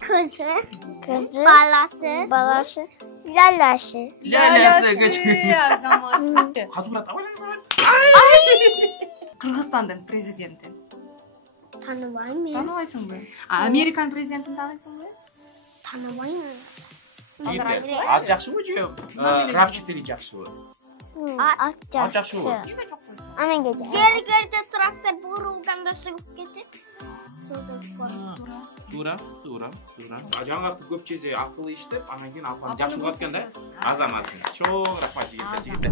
Kızı. Kızı. Balası. Balası. Lalası. Азамат. Катурат Кыргызстандын президенти. Tanımayım. Тааныбайсыңбы? Американын президентин тааныйсыңбы? Tanımayım. Ат жакшыбы же RAV 4 жакшыбы? At Ат жакшыбы? Эмне жок койсоң? Amen gece. Geri traktör burulganda sığıp getir. Туура. Жаңгактуу көп чеже акылы иштеп, анан кийин апаны жакшы болуп аткан да. Азаматсың. Чоң рахмат жигиттер.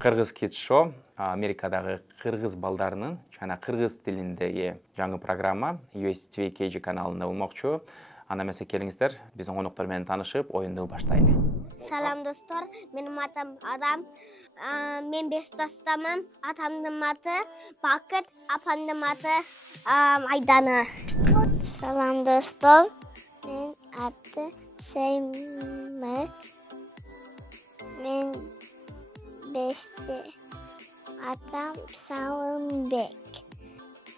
Кыргыз Kids Show Америкадагы кыргыз балдарынын жана кыргыз тилиндеги жаңы программа USTV KG каналында болмокчу. Ана эмесе келиңиздер, биздин коноктор менен таанышып, оюнду баштайлы. Salam dostlar, benim adım Adam. Ben 5 yaşındayım. Atamın adı Bakıt, apamın adı Aydana. Salam dostlar. Ben adı Seymek. Ben 5'te. Atam Salınbek.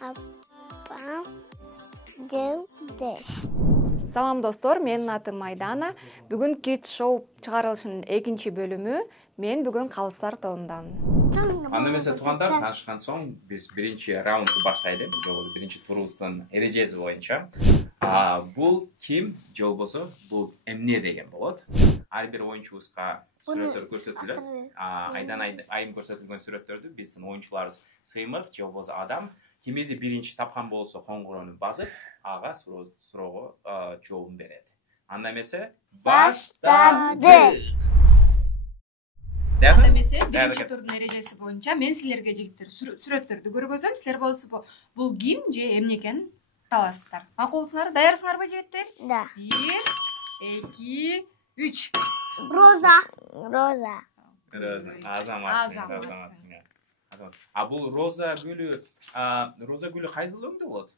Apam Cevdeş. Салам достор, менин атым Айдана. Бүгүн Kids Show чыгарылышынын экинчи бөлүмү. Мен бүгүн калыстар тобунданмын. Анда эмесе туугандар, таанышкан соң биз биринчи раундду баштайлы. Же болбосо биринчи турубуздун эрежеси боюнча. Бул ким же болбосо бул эмне деген болот. Ар бир оюнчубузга сүрөттөр көрсөтүлөт. Айдана айым көрсөтүлгөн сүрөттөрдү биздин оюнчуларыбыз Сыймык же болбосо Адам кимизи биринчи тапкан болсо коңгуроону басып, ага суроого жообун берет. Анда эмесе баштадык. Анда эмесе биринчи турдун эрежеси боюнча мен силерге жигиттер сүрөттөрдү көргөзөм. Силер болсо бул ким же эмне экенин табасыздар. Макулсуңар, даярсыңарбы жигиттер? Да. 1, 2, 3. Roza. Азаматсың. Бул роза гүлү кайсы жылыңда болот?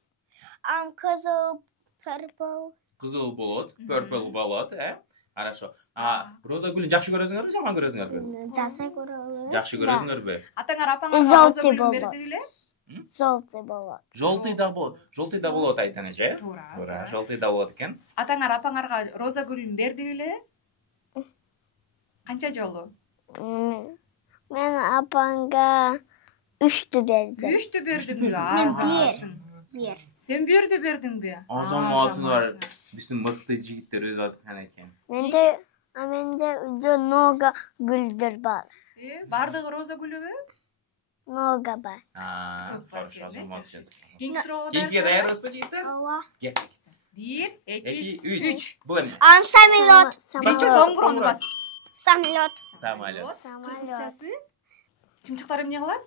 Kızıl, purple. Кызыл болот, purple болот, Хорошо. Роза гүлүн жакшы көрөсүңөрбү, жаман көрөсүңөрбү? Жакшы көрөсүңөрбү? Атаңар апаңарга роза гүлүн берди беле? Желтый болот. Жолтый да болот айтан эже. Туура. Жолтый да болот экен. Атаңар апаңарга роза гүлүн берди беле? Канча жолу? Ben apanga 3'tü verdim. 3'tü бердиңби? Азаматсың. Bir. Сен берди бердиңби? Азаматсың бар. Биздин мыкты жигиттер өз аткан экен. Mende uyda noga güldür var. Бардыгы роза гүлүбү? Noga var. Хорошо, азамат кез. Кийинки суроого Кийинки даярбызбы жигиттер? Ава. Кеттик. 1, 2, 2, 3. Бул эмне? Samolot. Биринчи коңгуроону бас. Samolot. Самолет. Кыргызчасы? Чымчыктар эмне кылат?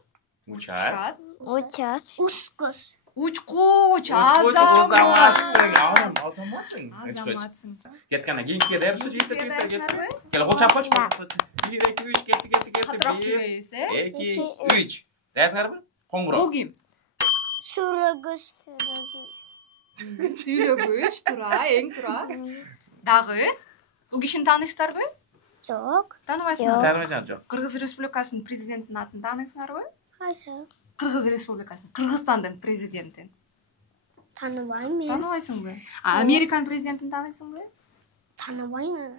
Учат. Uçar. Uskus. Учкуч, Азаматсың. Азаматсың. Кеткана кийинки даярбызбы жигиттер? Даярсыңарбы? Кел кол чапкачы. 1, 2, 3 кетти. Катыраак 1, сүйлөйбүз, 2, 3. Даярсыңарбы? Коңгуроо. Бул ким? Suruguz. Сүйлөгүч, туура, эң туура. Дагы? Бул кишини тааныйсыздарбы? Çok. Тааныбайсыңарбы? Тааныбайсыңар жок. Кыргыз Республикасынын президентинин атын тааныйсыңарбы? Hayır. Кыргыз Республикасынын, Кыргызстандын президентин. Tanımayım. Тааныбайсыңбы? Американын президентин тааныйсыңбы? Tanımayım.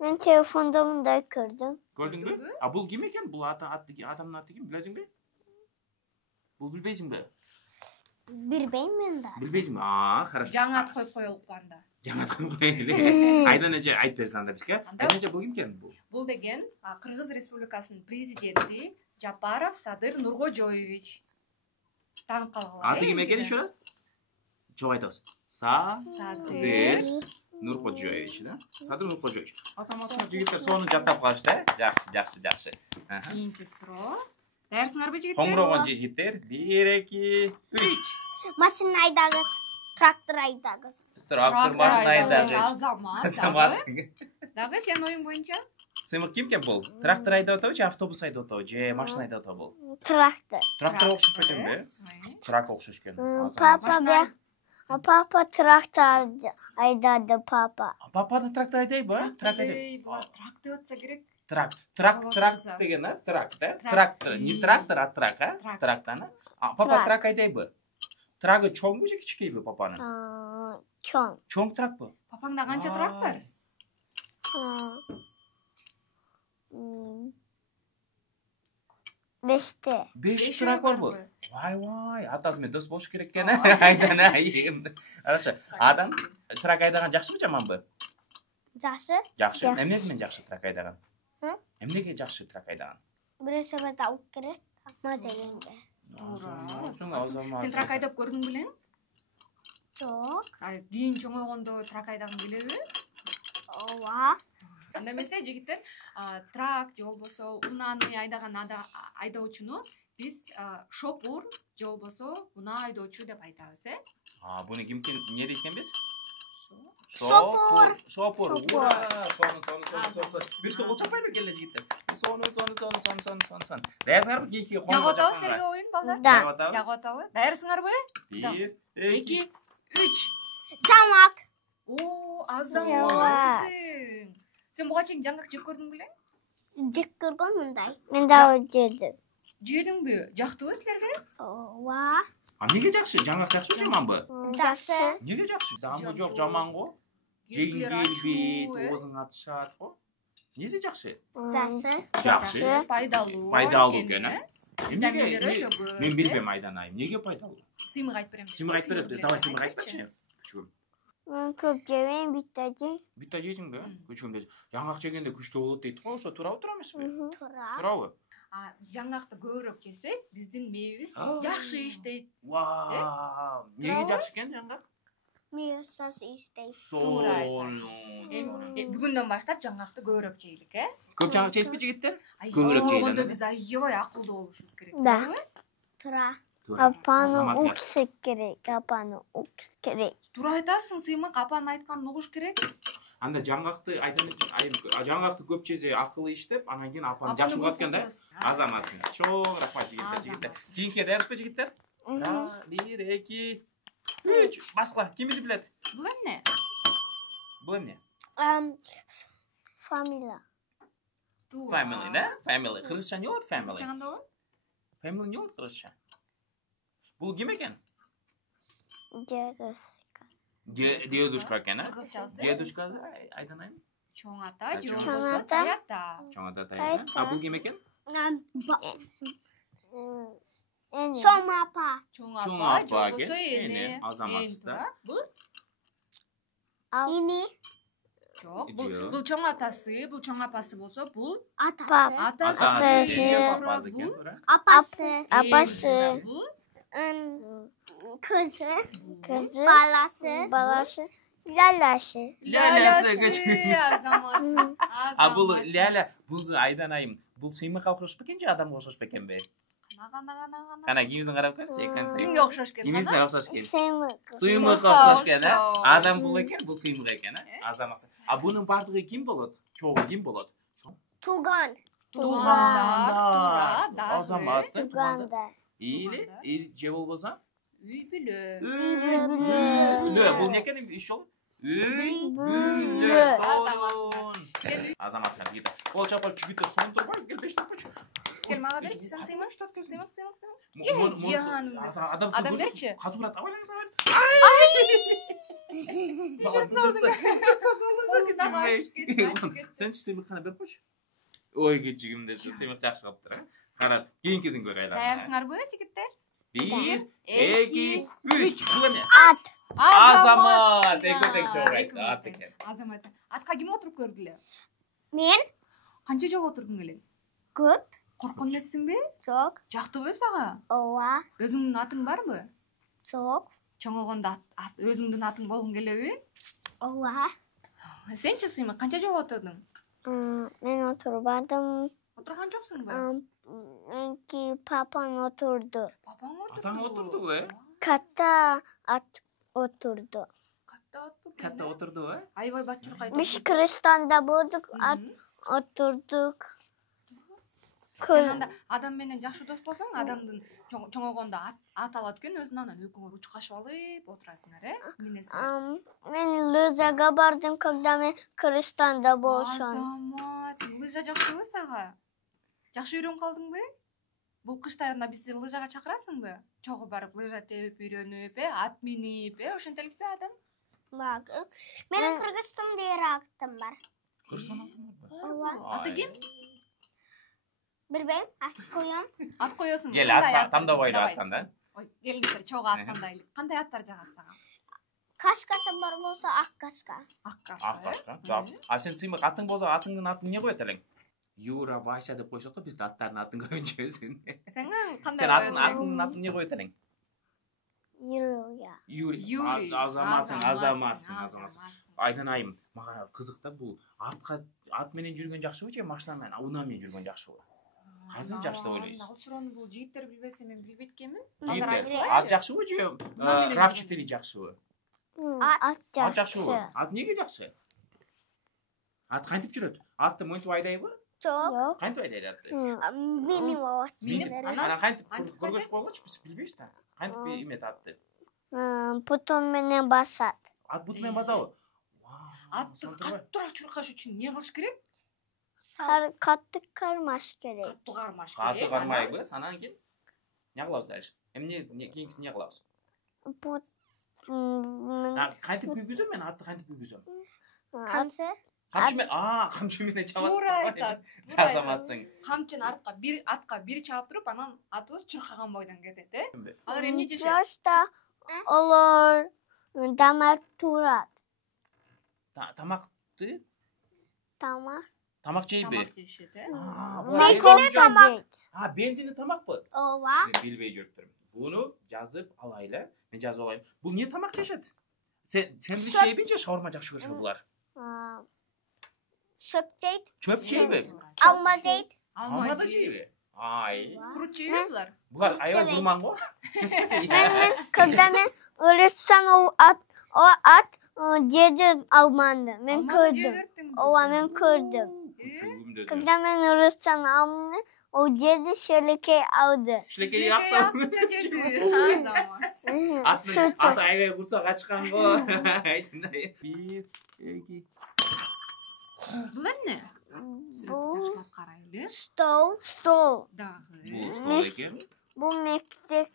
Ben telefonda bunu da gördüm. Көрдүңбү? Бул ким экен? Бул адамдын аты ким? Билесиңби? Бул билбейсиңби? Bilmeyim ben. Билбейсиңби? Хорошо. Жаңы ат коюп коелук анда. Жаңа коюп. Айдан эже айтып берсин анда бизге. Айдан эже бул ким экен? Бул деген Кыргыз Республикасынын президенти Жапаров Садыр Нуркожоевич. Таанып калгыла. Аты ким экен еще раз? Чоң айтабыз. Садыр Нуркожоевич, да? Садыр Нуркожоевич. Азаматсыңар жигиттер сону жаттап калышты, Жакшы. Кийинки суроо. Даярсыңарбы жигиттер? Коңгуроого жигиттер. 1, 2, 3. Машина айдагыз. Traktör aydagız. Трактор машина айдагыз. Азаматсың. Дагы сенин оюң боюнча? Сыймык ким экен бул? Трактор айдап атабы же автобус айдап атабы же машина айдап атабы бул? Traktör. Трактор окшош экенби? Трак окшош экен. Papa traktör aydadı papa. Папа да трактор айдайбы? Трак деп атса керек. Трак Трак. деген а? Трак, да? Трак. Трактор. Не трактор, а трак, а? Трак. Трактаны. Папа Трак. трак айтайбы? Трагы чоңбу же кичикейби папанын? Чоң. Чоң тракпы? Папаңда канча трак бар? Беште. 5 трак барбы? барбы? Вай, атасы менен дос болуш керек экен. Айдана эгемди. Хорошо. Адам трак айдаган жакшыбы, жаманбы? Жакшы. Жакшы. Жакшы. Эмнеси менен жакшы трак айдаган? Hı? Эмнеге жакшы трак айдаган? Бир сеферде алып керек. Мазегенге. Сен трак айдап көрдүң белең? Жок. Дүйүн чоңойгондо трак айдагың келеби? Ооба. Анда эмесе жигиттер, трак же болбосо унааны айдаган айдоочуну биз шопур же болбосо унаа айдоочу деп айтабыз, Буну ким эмне дейт биз? Шопур. Шопур. Ура! Сону. Бир стол чаппайбы келе жигиттер? Сону. Даярсыңарбы кийинки Жагып атабы силерге оюн балдар? Да. Жагып атабы? Даярсыңарбы? 1, 2, 3. Жамак. О, Жабак. азаматсың. Сен буга чейин жаңгак жеп көрдүң белең? Жек көргөн мындай. Мен дагы жедим. Жедиңби? Жактыбы силерге? Ооба. Эмнеге жакшы? Жаңгак жакшыбы, жаманбы? Жакшы. Эмнеге жакшы? Дамбы жок, жаман го. Жегиң келбейт, оозуң атышат го. Эмнеси жакшы? Жакшы. Жакшы. Пайдалуу. Пайдалуу экен, Витаминдери Эмнеге? өтө көп. Мен билбейм айданайым. Эмнеге пайдалуу? Сыймык айтып берем. Симик айтып берет. Давай симик айтпачы. Мен көп жебейм, битте жейм. Бүт жейсиңби? Күчүмдө. Жаңгак жегенде күчтүү болот дейт го. Ошо туурабы, тура эмеспи? Тура. Туурабы? Жаңгакты көбүрөөк жесек, биздин мээбиз А. жакшы иштейт. Вау. Неге жакшы экен жаңгак? Миосас истейт. Туура Сону. Бүгүндөн баштап жаңгакты көбүрөөк жейлик, Көп жаңгак жейсизби жигиттер? Көбүрөөк Көбүрөөк жейли, жейгондо да? биз аябай акылдуу болушубуз керек. Да. Тура. Апаны укс керек, апаны укс керек. Туура айтасың, Сыймык апанын айтканын угуш керек. Анда жаңгакты жаңгакты көп жесе акылы иштеп, анан кийин апаны жакшы болот экен да. Азаматсың. Чоң рахмат жигиттер. Кийинки даярсызбы жигиттер? 1, 2, 3. Баска ким биз билет? Бул эмне? Бул эмне? Фамилия. Family, да? Family. Кыргызча эмне болот family? Кыргызча болот? Family эмне болот кыргызча? Бул ким экен? Дедушка. Дедушка экен, а? Кыргызчасы. Дедушка айданайм. Чоң ата, же Чоң болбосо ата. таята. Чоң ата тайм. Бул ким экен? Эне. Сомапа. Чоң Чоң апа, апа же болбосо экен, эне. эне, азаматсыз да. Бул Ини. жок, Жок. бул чоң атасы, бул чоң апасы болсо, бул Атасы. атасы. Атасы. Папасы экен, туура. Апасы. Апасы. Бул Кызы. Кызы. Баласы. Баласы. Ляляшы. Лялясы, азамат. Бул ляля, бул айданайым. Бул сыймыкка окшош бекен же адамга окшош бекенби? Кана кимизин карап көрчү, Кимге окшош экен? Кимизине окшош экен? Сыймык. Сыймыкка окшош экен, а? Адам бул экен, бул сыймык экен, а? Азамат. Бунун бардыгы ким болот? Чогуу ким болот? Туган. Туугандар, туура, Азаматсың, туугандар. Туганда. Или же болбосо? үй бүлө. Бүлө. Бул не экен үч жол? Үй бүлө. Сонун. Азаматсың дейді. Ол чапал жигиттер сонун турбайбы? Кел 5 тапчы. Кел мага берчи, сен Сыймык. Сыймык. Жаным. Адам берчи. Катурат абайлаңыз абай. Сен сыймыкканы берип койчу. Ой, кечигим десе, сыймык жакшы калыптыр. Кара, кийинкисин көрөйлү. Даярсыңарбы, жигиттер? 1, 2, 3. Бул эмне? Ат. Азамат. Эки чоң айтты, ат экен. Азамат. Атка ким отуруп көрдү эле? Мен Канча жолу отурдуң эле? көп. Корккон эмессиңби? Жок. Жактыбы сага? Ооба. Өзүңдүн атың барбы? Жок. Чоңойгондо өзүңдүн атың болгуң келеби? Ооба. Сенчи Сыймык, канча жолу отурдуң? Мен отурбадым. Отурган жоксуңбу? Менки папам отурду. Папаң отурду. Атаң отурду, Ката ат отурду. Катта отурду. Катта отурду, Аябай батчуркай. Биз Кыргызстанда болдук, ат отурдук. Сен анда адам менен жакшы дос болсоң, адамдын чоңойгондо ат алат экен, өзүн анан экөөңөр учкашып алып отурасыңар, Эмнеси? Мен лыжага бардым, когда мен Кыргызстанда болсом. Азамат, лыжа жакшыбы сага? Жакшы үйрөнүп калдыңбы? Бул кышта анда бизди лыжага чакырасыңбы? Чогуу барып лыжа тебип үйрөнүп, ат минип, ошентеликпи адам? Bak. Benim Kırgızstan'da yere aktım var. Кыргызстан атын бар. Ова. Аты ким? Bir ben atıp koyuyorum. Ат коесуң. Кел ат тандабайлы аттан да. Ой, келиңиздер, чогуу ат тандайлы. Кандай аттар жагат сага? Kaskası var olsa ak kaska. Ак Ак кашка. А сен сыймак атың болсо атыңдын атын эмне коет элең? Юра, Вася деп коюшат го бизде аттардын атын көбүнчө сен. Сен кандай? Сен атыңдын атын эмне коет элең? Юрий. Азаматсың. Айдан айым. Мага кызык да бул ат менен жүргөн жакшыбы же машина менен, унаа менен жүргөн жакшыбы? Кайсы жакшы деп ойлойсуз? Ал суроону бул жигиттер билбесе мен билбейт экенмин. Ат жакшыбы же RAV4 жакшыбы? At Ат жакшыбы? Ат эмнеге жакшы? Ат кантип жүрөт? Атты монтип айдайбы? Çok. Кантип айдайт атты? Benim o. Анан кантип көргөзүп койгочу, биз билбейбиз да. Кантип эмет атты? Потом менен басат. Ат бут менен базабы? Атты каттуураак чуркаш үчүн эмне кылыш керек? Katты кармаш керек. Каттуу кармаш керек. Каты кармайбыз, анан кийин эмне кылабыз дальше? Эмне кийинкисин эмне кылабыз? Кантип күйгүзөм мен атты кантип күйгүзөм? Kamse. Камчы менен чабат. Туура айтат. Азаматсың. Камчыны атка бир чаап туруп, анан атыбыз чуркаган бойдон кетет, Алар эмне жешет? Просто олар тамак турат. Тамакты? Тамак жейби? Тамак жешет, Бензине тамак. Бензине тамакпы? Ova. Мен билбей жүрүптүрм. Буну жазып алайлы. Мен жазып алайын. Бул эмне тамак жешет? Сен жейби же шаурма жакшы көрүшөбү булар? Şöpçeyt. Çöp жейби? Alma jeyt. Алма да жейби? Ай. Курут жейби булар? Булар аябай курман го. Когда мен ырытсам o at yedi almandı. Men gördüm. Ova men gördüm. Когда мен ырытсам almandı, o yedi şeleke aldı. Шилекей яктым. Ат аябай курсак ачкан го. Айтындай. 1, 2. Бул эмне? Жакшылап карайлы. Stol. Дагы. Bu mektepte.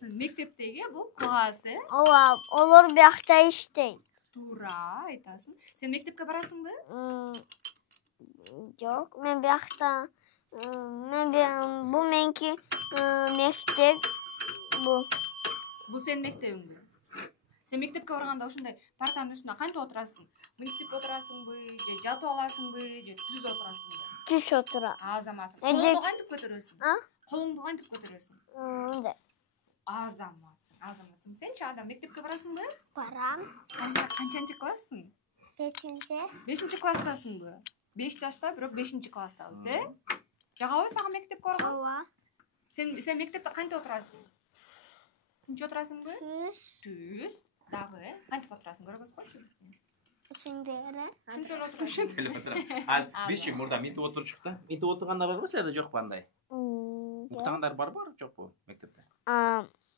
Мектептеги бул класс, Ова, олар бияқта иштейт. Туура айтасың. Сен мектепке барасыңбы? Жок, мен бияқта бу менки мектеп бу. Бул сенин мектебиңби? Сен мектепке барганда ошондой партанын үстүнө кантип отурасың? Мынтип отурасыңбы, же жатып аласыңбы, же түз отурасыңбы? Түз отура. Азамат. Колуңду кантип көтөрөсүң? Колуңду кантип көтөрөсүң? Мындай. Азаматсың. Сенчи адам мектепке барасыңбы? Param. Канчанчы классың? 5. 5 класстасыңбы? 5 жашта, бирок 5 класстабыз, Жагабы сага мектепке барган? Ova. Сен мектепте кантип отурасың? Тынч отурасыңбы? Түз. Дагы, кантип отурасың? Көргөзүп койчу бизге. Üşündere. Ушентелеп отурам. Бизчи мурда минтип отурчук да. Минтип отургандар барбы силерде жокпу андай? Уктагандар барбы, жокпу мектепте?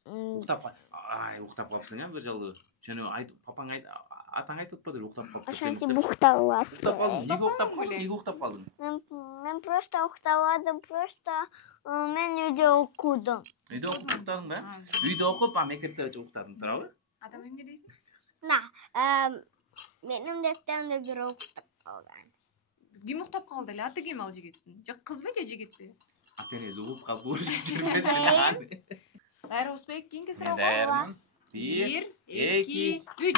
Уктап калыпсың, бир жолу. Сени папаң атаң айтып атпады, уктап калыпсың. Ошентип укталат. Уктап калдың. Неге уктап калдың? Мен просто уктабадым, мен үйдө окудум. Үйдө окуп уктадың ба? Үйдө окуп, мектепте уктадың, туурабы? Адам эмне дейсиң? Benim defterimde bir okutuk olgan. Ким уктап калды эле? Аты ким ал жигиттин? Же кызбы же жигитпи? Атенези угуп калып урушуп жүрмөсүн. Дайрыбызбы? Кийинки суроого. Дайырмын. 1, 2, 3.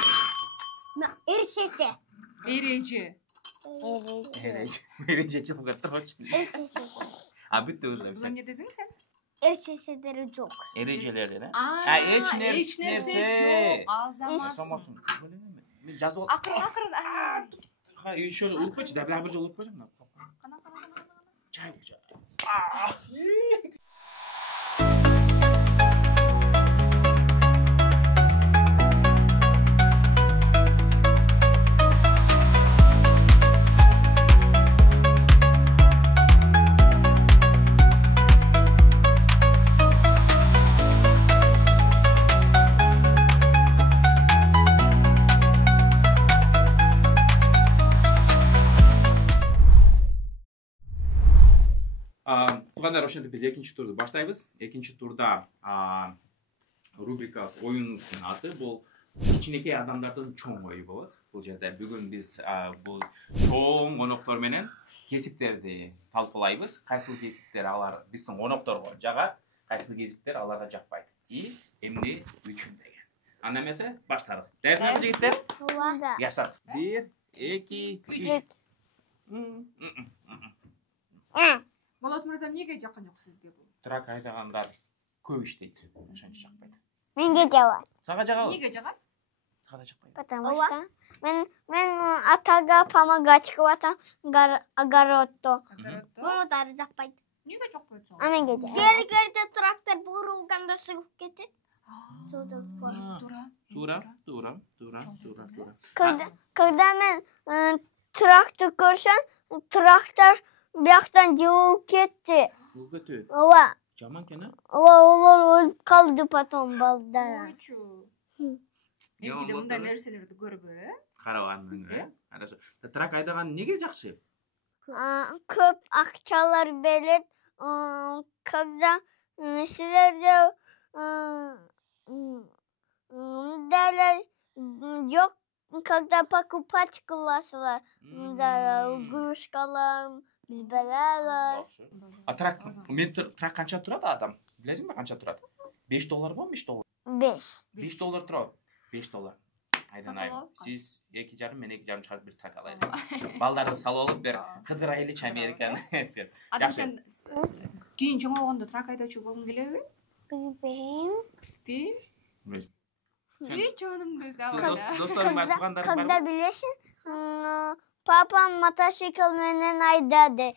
Erçesi. Эреже. Эреже жылга турчу. Erçesi. Бүттү уже. Бул эмне дедиң сен? Erçesileri çok. Эрежелери, Эч нерсе жок. Азаматсың. Мен жазып Акырын. еще уруп койчу, да бир жолу уруп койчу. Кана. Чай. туугандар, ошентип биз экинчи турду баштайбыз. Экинчи турда рубрикабыз оюндун аты бул кичинекей адамдардын чоң ою болот. Бул жерде бүгүн биз бул чоң коноктор менен кесиптерди талкуулайбыз. Кайсыл кесиптер алар биздин конокторго жагат, кайсыл кесиптер аларга жакпайт. И эмне үчүн деген. Анда эмесе баштадык. Дайырсыңарбы жигиттер? Ооба. Жашат. 1, 2, 3. Болот мырза эмнеге жаккан жок сизге бул? Трак айдагандар көп иштейт. Ошончо жакпайт. Менге жабат. Сага жагабы? Эмнеге жагат? Сага да жакпайт. Потому что мен атага помогать кылатам огородто. Огороддо. Муну жакпайт. Эмнеге жакпайт сага? А менге жабат. Жергерде трактор бурулганда сыгып кетет. Туура. Когда мен трактор көрсөм, трактор бияктан жылып кетти. Бул көтү. Ооба. Жаман экен, Олар өлүп калды потом балдар. Ойчу. Мекиде мындай нерселерди көрбөй, Карабандың, Хорошо. Трак айдаган неге жакшы? Көп акчалар берет. Когда силерде мындайлар жок, когда покупать кыласыздар, мындай игрушкалар биз беребиз. Трак, мен трак канча турат адам? Билесиңби канча турат? $5 го, $5? 5. $5 турат. $5. Айданайм. Сиз 2,5 мен 2,5 чыгарып бир трак алайлы. Балдарды салып алып бер кыдырайлычы Американы. Адам сен кийин чоңойгондо трак айдоочу болгуң келеби? Билбейм. Билбейм. Жаным güzel. Досторум бар, туугандарым бар. Когда билесиң, папам мотоцикл менен айдады.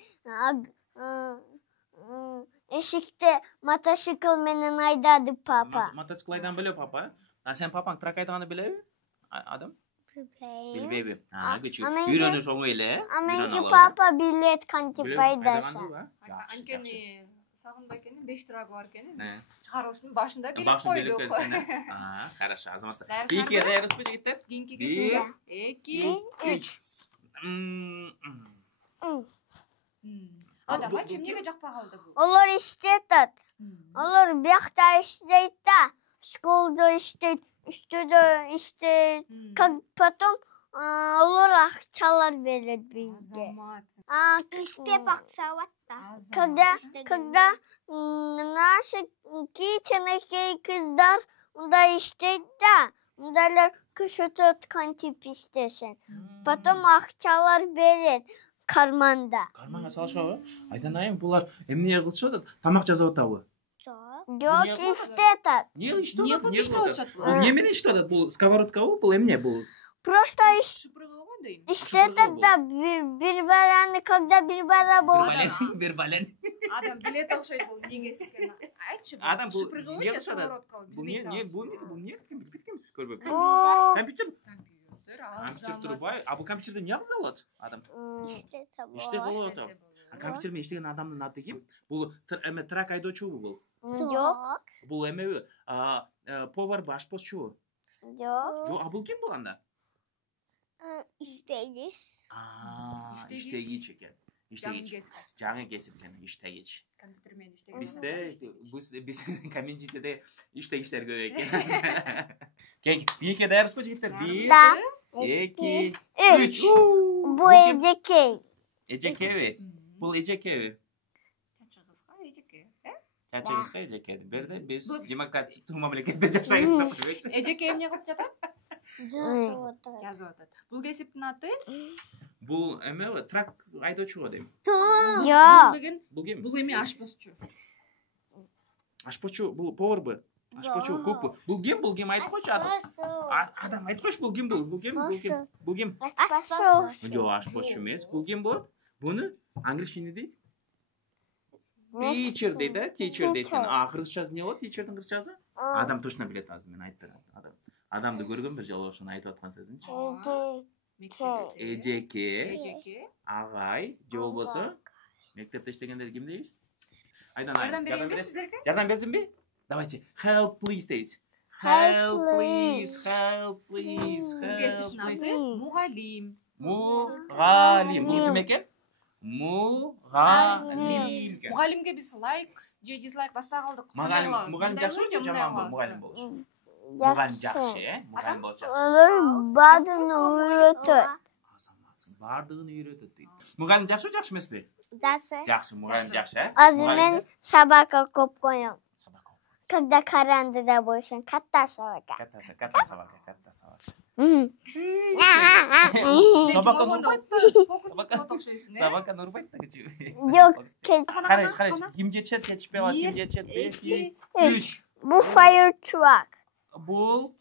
Эшикте мотоцикл менен айдады папа. Мотоцикл айдан биле папа. А сен папаң трак айдаганы билеби? Адам? Билбейм. Билбейби. Küçük. Үйрөнүш оңой эле. Менин папа билет кантип айдаша. Анткени Сагынбай экенин 5 трагы бар экенин биз чыгарылыштын башында билип койдук. Хорошо, азаматса. Дайырсыңарбы? Эки дайырсызбы жигиттер? Кийинки 1, кесип 3. Адам айчы эмнеге жакпай калды бул? Олар иштетет. Олар биякта иштейт да, школда иштейт, үстөдө иштейт. Потом олар акчалар берет бизге. Азамат. İşte baksavat da. Когда наши кичинекей кыздар мындай иштейт да, мындайлар күчөтөт кантип иштешен. Потом акчалар берет карманда. Карманга салышабы? Айданайым, булар эмне кылышып атат? Тамак жасап атабы? Жок иштетет. Не иштеп Не атат? кылып иштеп атышат Бул бул? эмне менен иштеп атат? Бул сковородкабы? Бул эмне бул? Просто Шыпырга койгон дейм. иштетет да бир бараны, когда бир бара болду. Бир бален. Адам билет окшойт бул неңеси экен. Айтчы. Адам бул шыпырга эмне койчу кылышып атат? сковородка. Бул не биткенбиз көрбөп. Бул Компьютер. Компьютер, Компьютер турбай. А бул компьютерде эмне кылса болот? Адам. İşte болот. Компьютер менен иштеген адамдын аты ким? Бул эме трак айдоочубу бул? Жок. Бул эмеби? Поварбы, ашпозчубу? Жок. А бул ким бул анда? İsteyiz. Иштегич экен. Иштегич. Жаңы кесип экен, иштегич. Компьютер менен иштеген. Биз комментите иштегичтер көп экен. Эки дайырсызбы жигиттер? 1, Да. 2, 3. 3. Бу эжекей. Эжекеби? Бул эжекеби? Чачы кызга эжеке. Чачы кызга эжекеди. Берди биз демократиктүү мамлекетте жашайбыз. Эжеке эмне кылып жатат? Жазып Жазып атат. Бул кесиптин аты? Бул эме трак айдоочу дейм. Жок. Бул ким? Бул эми ашпозчу. Ашпозчу, бул поварбы? Ашпозчу, кукпу. Бул ким айтып койчу адам. Адам айтып койчу, бул ким бул? Бул ким? Жок, ашпозчу эмес. Бул ким болот? Буну англис эмне дейт? Teacher дейт, teacher дейт. Кыргызчасы эмне болот? Teacherдин кыргызчасы? Адам точно билет азыр, мен айтып берем. Адамды көргөн бир жолу ошону айтып аткан сөзүнчү. Эжеке, агай, же болбосо мектепте иштегендер ким дейбиз? Айдан Жардам берейинби сиздерге? Жардам берсинби? Давайте. Help please дейбиз. Help please. Кесиптин аты мугалим. Мугалим. Бул ким экен? Мугалим. Мугалимге биз лайк же дизлайк баспай калдык. Мугалим жакшы же жаман мугалим болушу? Мугалим жакшы, мугалим болуш жакшы. Олар бардыгын үйрөтөт. Бардыгын үйрөтөт дейт. Мугалим жакшы жакшы эмеспи? Жакшы. Жакшы, мугалим жакшы, Азыр мен собака коп коем. Когда карандыда болушун катта собака. Катта собака. Собака Собака нурбайт да кичи. Жок, Карайсыз, ким жетишет, жетишпей калат, ким жетишет? 1, 2, 3. бул fire truck. Бул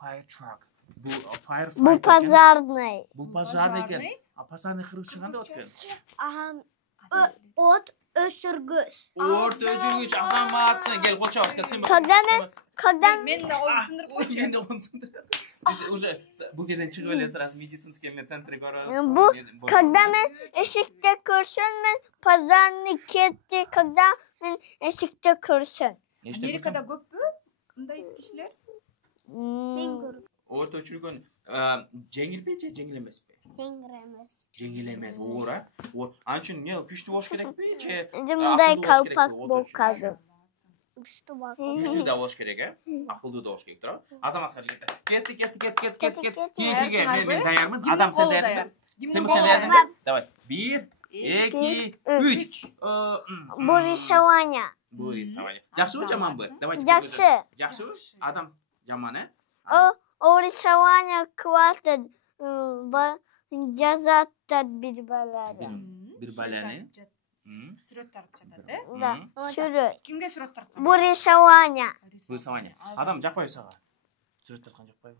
fire truck. Бул fire Бул пожарный. Бул пожарный экен. А пожарный кыргызча кандай болот экен? От өсүргүч. Орт өчүргүч азаматсың. Кел кочобуз, кел сен. Когда мен да ойду сындырып койчу. Мен де оны түсіндірдім. Біз уже бұл жерден шығып эле сразу медицинский центрге барабыз. когда мен эшикте көрсөм, мен пожарный кетти, когда мен эшикте көрсөм. Америкада көппү мындай кишилер? Мен көрдүм. Орт өчүргөн жеңилби же жеңил эмеспи? Жеңил эмес, оор а? Ал үчүн эмне күчтүү болуш керекпи же? Мындай калпак болуп калды. Күчтүү да болуш керек, акылдуу да болуш керек, туурабы? Азаматка жигиттер. Кетти. Кийиге, мен даярмын. Адам сен даярсың? Сен даярсың? Давай. 1, 2, 3. Бурисование. Жакшыбы, жаманбы? Давайте. Жакшы. Жакшыбы? Адам жаман, Урисование класста жазат бир баланы. Bir balani. Сүрөт тартып жатат, э? Да, сүрөт. Кимге сүрөт тарткан? Бурисование. Бурисование. Адам жакпайбы сага? Сүрөт тарткан жакпайбы?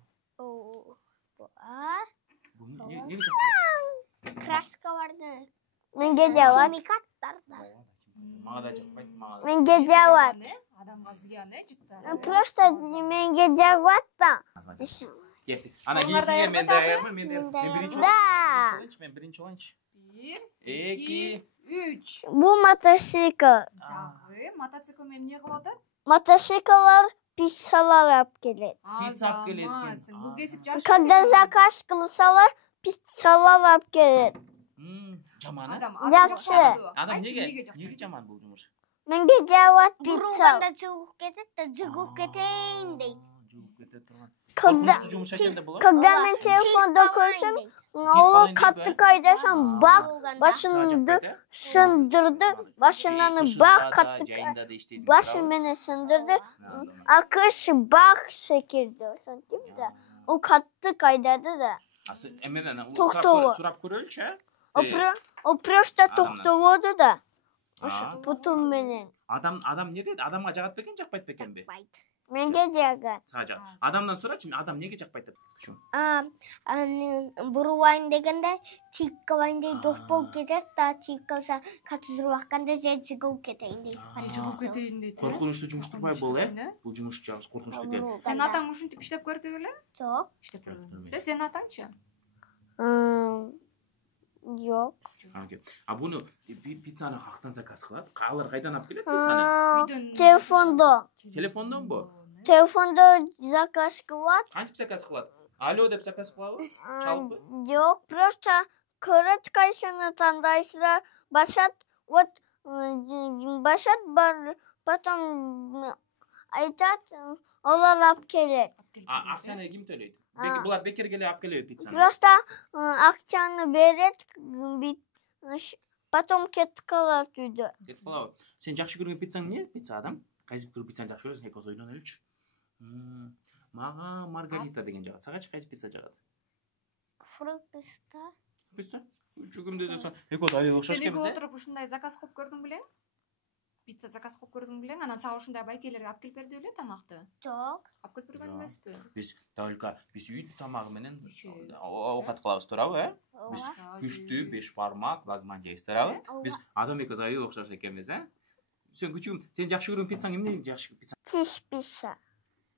Эмне жакпайбы? Краска барды. Менге жабат. Химикаттарда. Мага да жакпайт, мага. Менге жабат. Адамга зыян, жыттар. Просто менге жабат да. Кетти. Ана кийиге мен даярмын, мен биринчи Да. мен биринчи болоюнчу. 1, 2, 3. Бул мотоцикл. Дагы мотоцикл менен эмне кылып атат? Мотоциклдар пиццалар алып келет. Пицца алып келет экен. Бул кесип жакшы. Когда заказ кылсалар, пиццалар алып келет. Жаман, Жакшы. Адам неге жаман бул жумуш? Менге жабат пицца. Бурулганда жугуп кетет да жугуп кетейин дейт. Жугуп кетет турган. Когда мен телефонда көрсөм, ол катты кайдасам бак башымды сындырды, башынан бак катты башы менен сындырды, акыш бак секирди, ошентип да. Ол катты кайдады да. Сурап көрөлчү, Ол просто токтолоду да. Бутум менен. Адам не дейт? Адамга жагат бекен, жакпайт бекенби? Менге жагат. Адамдан сурачы, адам неге жакпайт деп? Бурубайын дегенде тиккабайын дей дос болуп кетет да, тиккалса катызыр бакканда же жыгылып кетейин дейт. Жыгылып кетейин дейт. Коркунучтуу жумуш турбай бул, Бул жумуш жагы коркунучтуу экен. Сен атаң ушинтип иштеп көрдү беле? Жок. Иштеп көргөн. Сен атаңчы? Жок. А буну пиццаны каяктан заказ кылат? Алар кайдан алып келет пиццаны? Телефондо. Телефондонбу? Телефондо заказ кылат. Кантип заказ кылат? Алло деп заказ кылабы? Чалпы? Жок, просто көрөт кайсыны тандайсыздар, башат, вот башат бар, потом айтат, олар алып келет. Акчаны ким төлөйт? Булар бекер келип алып келеби пиццаны? Просто акчаны берет, потом кетип калат үйдө. Кетип калабы? Сен жакшы көргөн пиццаң эмне? Пицца адам? Кайсы бир пиццаны жакшы көрөсүң? Экөөбүз ойлонолучу. Мага маргарита деген жагат. Сагачы кайсы пицца жагат? Фруктыста. Пицца? Жүгүмдө десең, экөөбүз аябай окшош Сен экенбиз. экөө отуруп ушундай заказ кылып көрдүң белең? Пицца заказ кылып көрдүң белең? Анан сага ушундай байкелерге алып келип берди беле тамакты? Жок. Алып келип берген эмеспи? Биз только үй тамагы менен оокат кылабыз, туурабы, Биз күчтүү 5 бармак лагман жейбиз, туурабы? Биз адам экөөбүз аябай окшош экенбиз, Сен күчүм, сен жакшы көргөн пиццаң эмне жакшы пицца? Чиз пицца.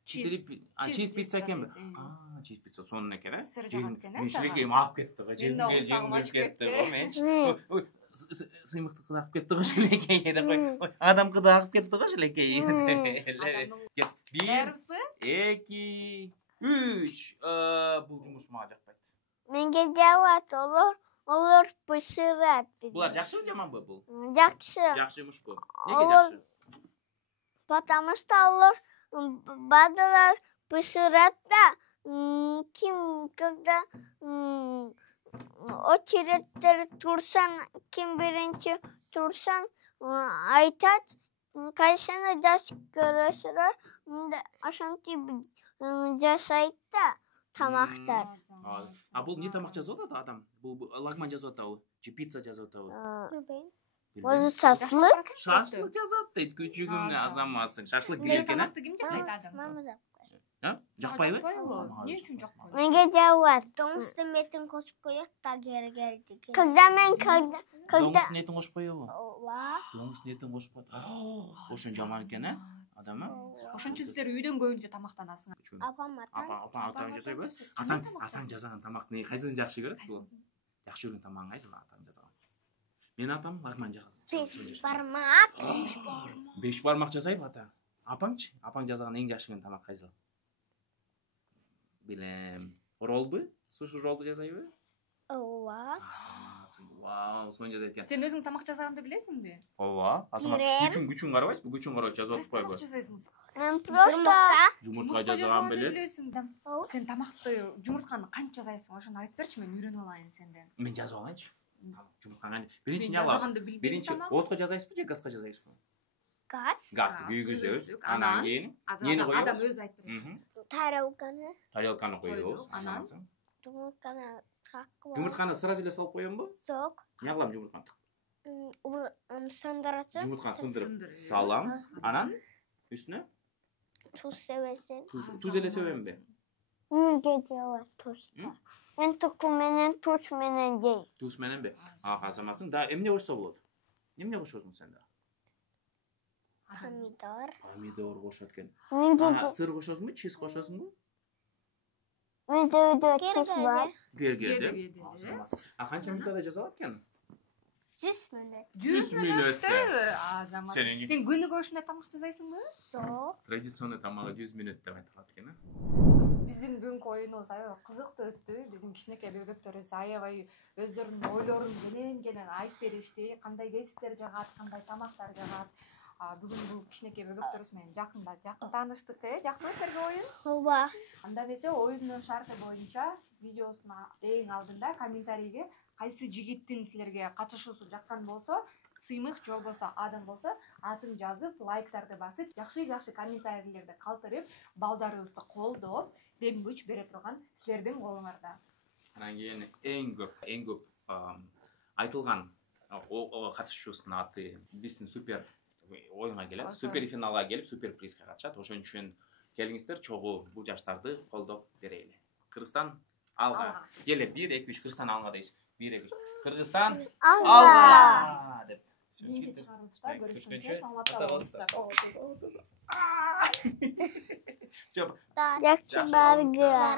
Чиз пицца экенби? Чиз пицца сонун экен, Сыр жагат экен, Мен шилекейим алып кетти го, жеңип кетти го, менчи. Сыймыкты кылып кетти го шилекей деп кой. Адамды да алып кетти го шилекей. 1, 2, 3. Бул жумуш мага жакпайт. Менге жабат, олар Олар пышырат. Булар жакшыбы жаманбы бул? Жакшы. Жакшымышпы? Неге Олар- жакшы? Потому что олар бадалар пышырат да ким когда очередьтер турсан, ким биринчи турсан айтат, кайсыны жаш көрөсүрөр, ошентип жашайт да тамактар. А бул не тамак жазып атат адам? Бул лагман жазып атабы? Же пицца жазып атабы? Ол шашлык. Шашлык жазат дейт күчүгүң азаматсың. Шашлык Мындай керек экен, тамакты ким жасайт адам? Жакпайбы? Не үчүн жакпайбы? Меге жабат. Домустун метін қосып қояды да гері Когда Доңуздун этин кошуп коебу? Ооба. Доңуздун этин кошуп коет. Ошон жаман экен, Адам, Ошон үчүн силер үйдөн көбүнчө тамактанасыңар. Апам атам. Атаң жасайбы? Атаң жазган тамакты кайсысын жакшы көрөт бул? Жакшы көргөн тамагың кайсы атаң жазган? Мен атам лагман жагат. 5 бармак. 5 бармак жасайбы ата? Апаңчы? Апаң жазган эң жакшы көргөн тамак кайсы? Билем. Роллбу? Суши роллду жасайбы? Ооба. Вау, соны жасайт экен. Сен өзүң тамак жасаганды билесиңби? Ооба. Азамат күчүң карабайсызбы? Күчүң карабай жазып атпайбы? Тамак жасайсың. Мен просто Жумуртка жасаган билет. Билесиң да. Сен тамакты, жумуртканы кантип жасайсың? Ошону айтып берчи, мен үйрөнүп алайын сенден. Мен жазып алайынчы. Жумуртканы биринчи не алабыз? Биринчи отко жасайсызбы же газга жасайсызбы? Газ. Газды күйгүзөбүз. Анан кийин нени Адам коебуз? өзү айтып берет. Тарелканы. Тарелканы коебуз. Анан Жумуртканы какы. Жумуртканы сразу эле салып коембу? Жок. Не кылам жумуртканы? Сындырасың. Жумуртканы сындырып салам. Анан үстүнө Туз себесин. туз эле себемби? меге жабат туста. Мен туку менен туш менен жей. Туз мененби? Азаматсың. Да, эмне кошсо болот? Эмне кошосуң сен да? Помидор. Помидор кошот экен. Менде Сыр кошосуңбу, чиз кошосуңбу? үйдө чиз бар. Келгенде. Канча минутта жасалат экен? 100 минут. 100 мүнөттө. Азамат. Сен Сен күнүгө ушундай тамак жасайсыңбы? Жок. Традиционный тамагы 100 мүнөт деп айтылат экен. Биздин бүгүнкү оюнубуз аябай кызыктуу өттү. Биздин кичинекей бөбөктөрүбүз аябай өздөрүнүн ойлорун кенен айтып беришти. Кандай кесиптер жагат, кандай тамактар жагат. Бүгүн бул кичинекей бөбөктөрүбүз менен жакын тааныштык, жактыбы силерге оюн? Ооба. Анда эмесе оюндун шарты боюнча видеосуна эң алдында комментарийге кайсы жигиттин силерге катышуусу жаккан болсо, сыймык же болбосо адам болсо атын жазып, лайктарды басып, жакшы комментарийлерди калтырып, балдарыбызды колдоп, дең күч бере турган силердин колуңарда. Анан кийин эң көп айтылган катышуучунун аты биздин супер оюнга келет, супер финалга келип, супер призге катышат. Ошон үчүн келиңиздер, чогуу бул жаштарды колдоп берели. Кыргызстан алга. Келе 1 2 3 Кыргызстан алга дейсиз. 1 2 3 Кыргызстан алга деп. Кийинки чыгарылышта көрүшкөнчө Көрүшкөнчө саламатта болуңуздар. Все. Жакшы баргыла.